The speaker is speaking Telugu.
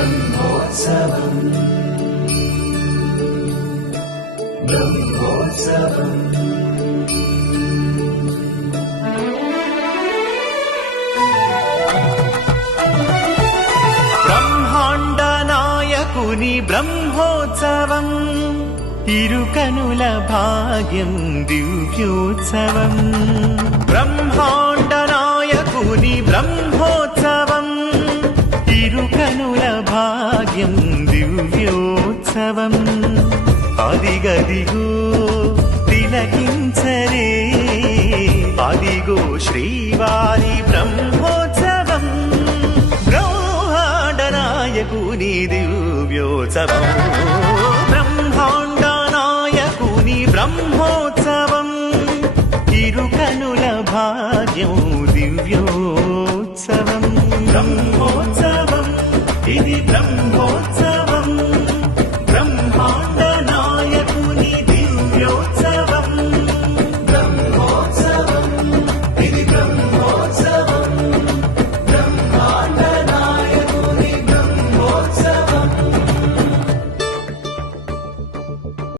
బ్రహ్మోత్సవం బ్రహ్మోత్సవం బ్రహ్మాండ నాయకుని బ్రహ్మోత్సవం ఇరుకనుల భాగ్యం దివ్యోత్సవం బ్రహ్మాండ నాయకుని బ్రహ్మోత్సవం ఇరుకనుల భాగ్యం దివ్యోత్సవం అదిగదిగో తిలకించరే అదిగో శ్రీవారి బ్రహ్మోత్సవం బ్రహ్మాండ నాయకుని దివ్యోత్సవం